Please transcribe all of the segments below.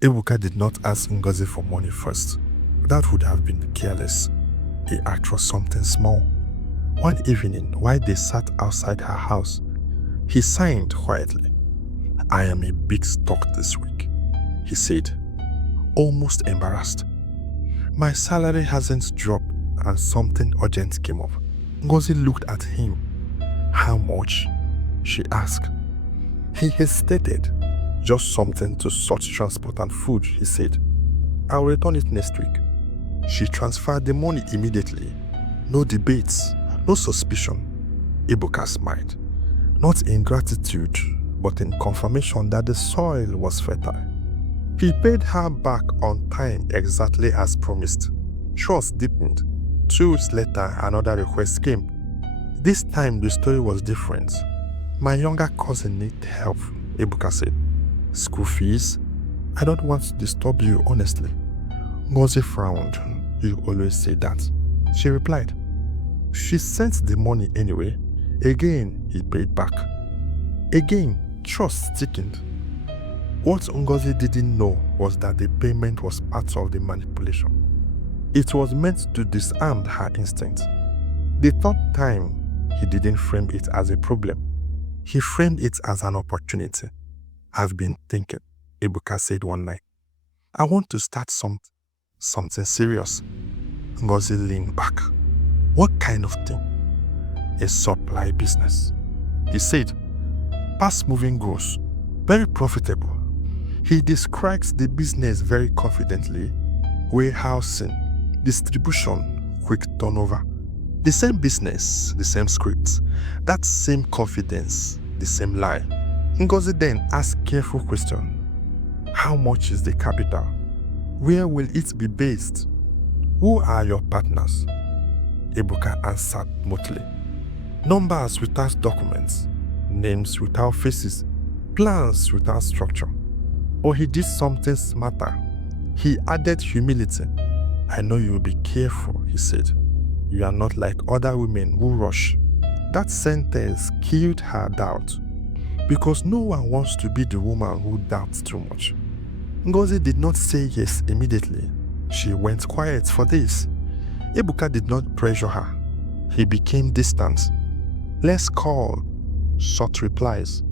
Ebuka did not ask Ngozi for money first. That would have been careless. He asked for something small. One evening, while they sat outside her house, he signed quietly. "I am a bit stuck this week," he said, almost embarrassed. "My salary hasn't dropped and something urgent came up." Ngozi looked at him. "How much?" she asked. He hesitated. "Just something to sort transport and food," he said. "I'll return it next week." She transferred the money immediately. No debates, no suspicion. Ebuka smiled, not in gratitude, but in confirmation that the soil was fertile. He paid her back on time exactly as promised. Trust deepened. 2 weeks later, another request came. This time the story was different. "My younger cousin needs help," Ebuka said. "School fees? I don't want to disturb you, honestly." Ngozi frowned. "You always say that," she replied. She sent the money anyway. Again, he paid back. Again, trust thickened. What Ngozi didn't know was that the payment was part of the manipulation. It was meant to disarm her instinct. The third time, he didn't frame it as a problem. He framed it as an opportunity. "I've been thinking," Ebuka said one night. "I want to start something serious." Ngozi leaned back. "What kind of thing?" "A supply business," he said. "Fast-moving goods, very profitable." He describes the business very confidently. Warehousing, distribution, quick turnover. The same business, the same script, that same confidence, the same lie. Ngozi then asked careful question. "How much is the capital? Where will it be based? Who are your partners?" Ebuka answered smoothly. "Numbers without documents, names without faces, plans without structure." Or he did something smarter. He added humility. "I know you will be careful," he said. "You are not like other women who rush." That sentence killed her doubt, because no one wants to be the woman who doubts too much. Ngozi did not say yes immediately. She went quiet for days. Ebuka did not pressure her. He became distant. Less call, short replies.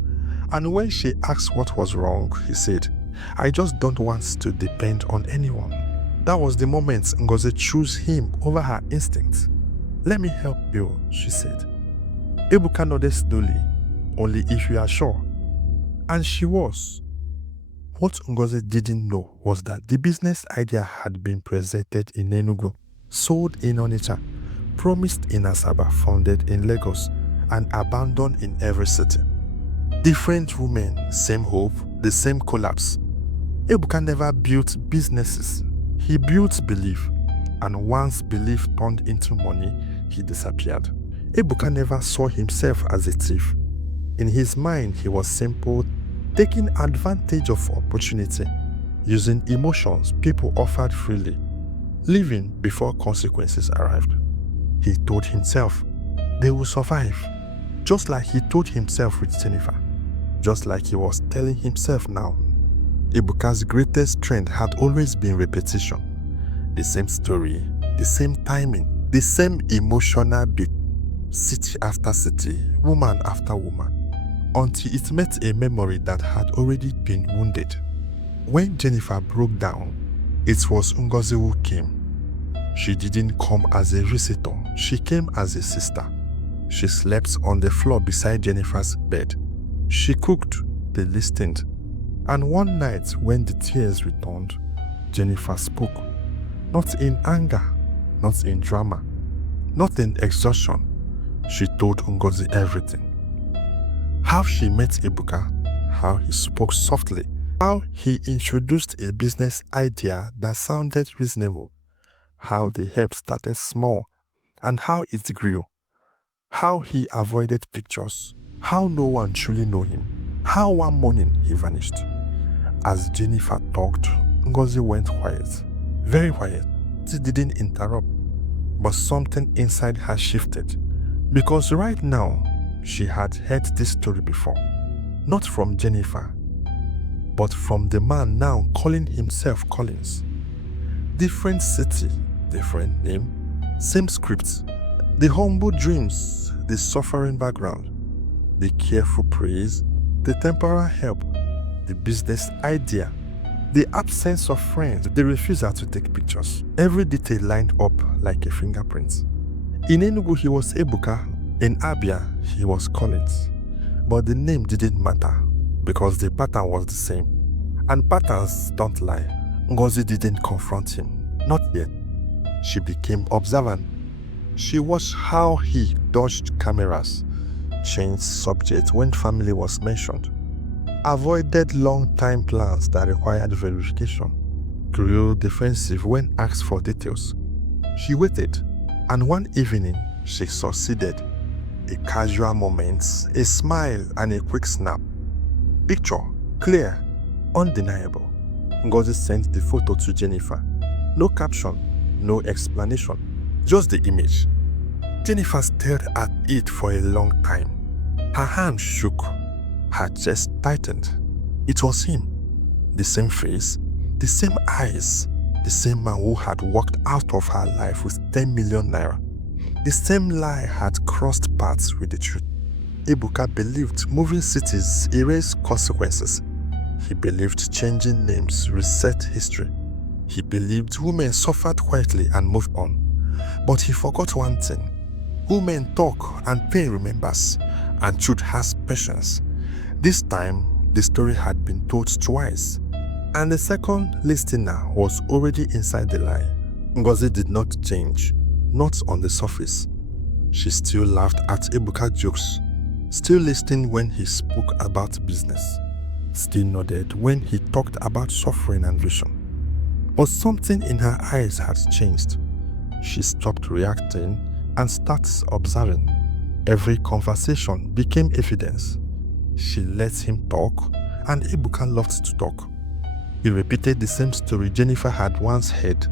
And when she asked what was wrong, he said, "I just don't want to depend on anyone." That was the moment Ngozi chose him over her instincts. "Let me help you," she said. Ebuka nodded slowly. "Only if you are sure." And she was. What Ngozi didn't know was that the business idea had been presented in Enugu, sold in Onitsha, promised in Asaba, founded in Lagos, and abandoned in every city. Different women, same hope, the same collapse. Ebuka never built businesses. He built belief. And once belief turned into money, he disappeared. Ebuka never saw himself as a thief. In his mind, he was simple, taking advantage of opportunity, using emotions people offered freely, living before consequences arrived. He told himself they will survive, just like he told himself with Jennifer, just like he was telling himself now. Ebuka's greatest strength had always been repetition. The same story, the same timing, the same emotional beat, city after city, woman after woman, until it met a memory that had already been wounded. When Jennifer broke down, it was Ngozi who came. She didn't come as a visitor, she came as a sister. She slept on the floor beside Jennifer's bed. She cooked, they listened. And one night when the tears returned, Jennifer spoke. Not in anger, not in drama, not in exhaustion. She told Ngozi everything. How she met Ebuka, how he spoke softly, how he introduced a business idea that sounded reasonable, how the help started small, and how it grew, how he avoided pictures, how no one truly knew him, how one morning he vanished. As Jennifer talked, Ngozi went quiet, very quiet. She didn't interrupt, but something inside her shifted, because right now, she had heard this story before, not from Jennifer, but from the man now calling himself Collins. Different city, different name, same script. The humble dreams, the suffering background, the careful praise, the temporal help, the business idea, the absence of friends, the refusal to take pictures. Every detail lined up like a fingerprint. In Enugu, he was Ebuka. In Abia, he was Collins. But the name didn't matter because the pattern was the same. And patterns don't lie. Ngozi didn't confront him. Not yet. She became observant. She watched how he dodged cameras, changed subjects when family was mentioned, avoided long-time plans that required verification, grew defensive when asked for details. She waited, and one evening, she succeeded. A casual moment, a smile, and a quick snap. Picture, clear, undeniable. Ngozi sent the photo to Jennifer. No caption, no explanation, just the image. Jennifer stared at it for a long time. Her hand shook, her chest tightened. It was him. The same face, the same eyes, the same man who had walked out of her life with 10 million naira. The same lie had crossed paths with the truth. Ebuka believed moving cities erased consequences. He believed changing names reset history. He believed women suffered quietly and moved on. But he forgot one thing. Women talk and pain remembers, and truth has patience. This time, the story had been told twice, and the second listener was already inside the lie. Ngozi did not change, not on the surface. She still laughed at Ebuka's jokes, still listened when he spoke about business, still nodded when he talked about suffering and vision. But something in her eyes had changed. She stopped reacting and started observing. Every conversation became evidence. She let him talk, and Ebuka loved to talk. He repeated the same story Jennifer had once heard: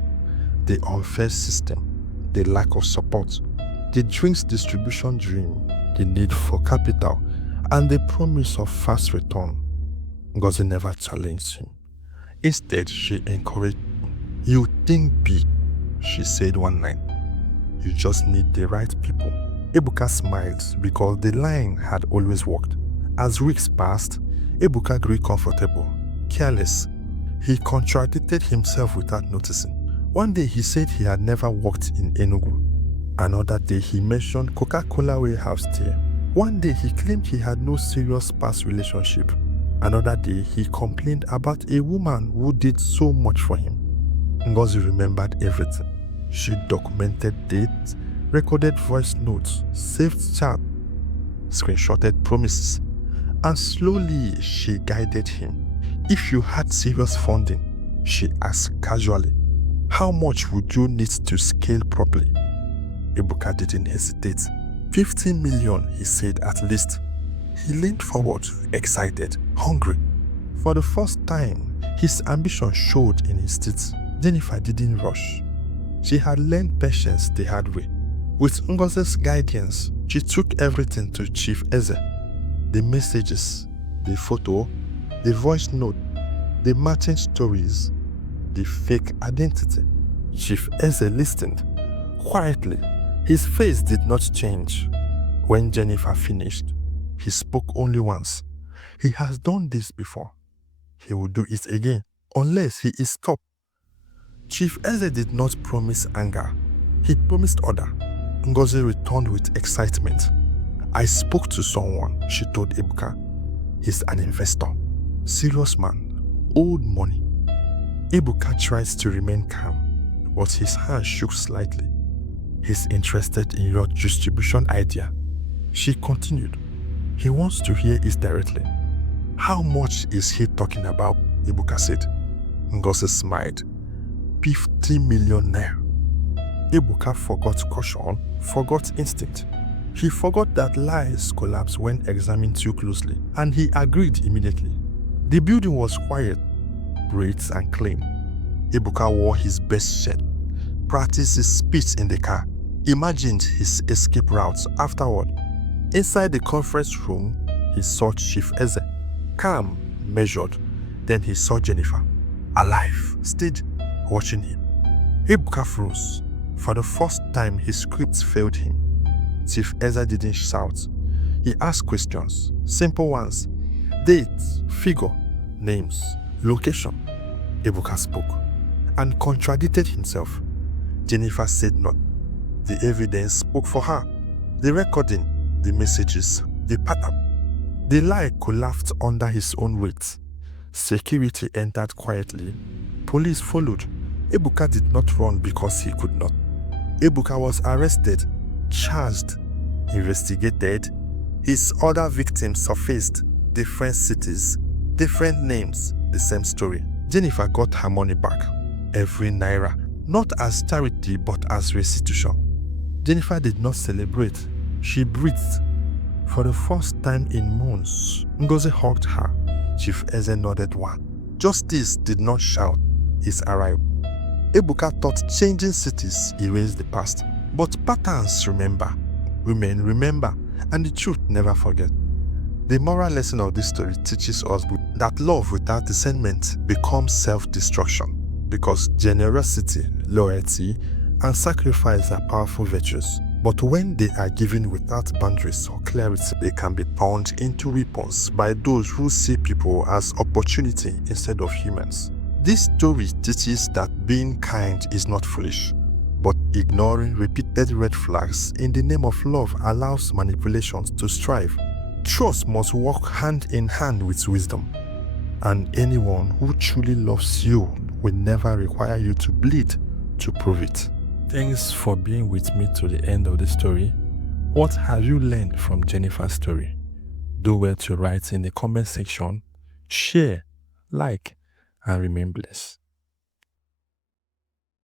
the unfair system, the lack of support, the drinks distribution dream, the need for capital, and the promise of fast return. Ngozi never challenged him. Instead, she encouraged him. "You think big," she said one night. "You just need the right people." Ebuka smiled because the line had always worked. As weeks passed, Ebuka grew comfortable, careless. He contradicted himself without noticing. One day he said he had never worked in Enugu. Another day he mentioned Coca-Cola warehouse there. One day he claimed he had no serious past relationship. Another day he complained about a woman who did so much for him. Ngozi remembered everything. She documented dates, recorded voice notes, saved chat, screenshotted promises, and slowly she guided him. "If you had serious funding," she asked casually, "how much would you need to scale properly?" Ebuka didn't hesitate. 15 million, he said at least. He leaned forward, excited, hungry. For the first time, his ambition showed in his teeth. Jennifer didn't rush. She had learned patience the hard way. With Ngozi's guidance, she took everything to Chief Eze. The messages, the photo, the voice note, the matching stories, the fake identity. Chief Eze listened quietly. His face did not change. When Jennifer finished, he spoke only once. "He has done this before. He will do it again, unless he is stopped." Chief Eze did not promise anger. He promised order. Ngozi returned with excitement. "I spoke to someone," she told Ebuka. "He's an investor. Serious man. Old money." Ebuka tried to remain calm, but his hand shook slightly. "He's interested in your distribution idea." She continued. "He wants to hear it directly." "How much is he talking about?" Ebuka said. Ngozi smiled. 50 million naira. Ebuka forgot caution, forgot instinct. He forgot that lies collapse when examined too closely, and he agreed immediately. The building was quiet, bright and clean. Ebuka wore his best shirt, practiced his speech in the car, imagined his escape routes afterward. Inside the conference room, he saw Chief Eze, calm, measured, Then he saw Jennifer, alive, still watching him. Ebuka froze. For the first time, his script failed him. Chief Eze didn't shout. He asked questions, simple ones. Date, figure, names, location. Ebuka spoke and contradicted himself. Jennifer said not. The evidence spoke for her. The recording, the messages, the pattern. The lie collapsed under his own weight. Security entered quietly. Police followed. Ebuka did not run because he could not. Ebuka was arrested, charged, investigated. His other victims surfaced, different cities, different names, the same story. Jennifer got her money back, every naira, not as charity but as restitution. Jennifer did not celebrate. She breathed. For the first time in months, Ngozi hugged her. Chief Eze nodded one. Justice did not shout his arrival. Ebuka thought changing cities erased the past, but patterns remember, women remember, and the truth never forget. The moral lesson of this story teaches us that love without discernment becomes self-destruction, because generosity, loyalty, and sacrifice are powerful virtues. But when they are given without boundaries or clarity, they can be turned into weapons by those who see people as opportunity instead of humans. This story teaches that being kind is not foolish, but ignoring repeated red flags in the name of love allows manipulations to strive. Trust must work hand in hand with wisdom, and anyone who truly loves you will never require you to bleed to prove it. Thanks for being with me to the end of the story. What have you learned from Jennifer's story? Do well to write in the comment section, share, like, and remain blessed.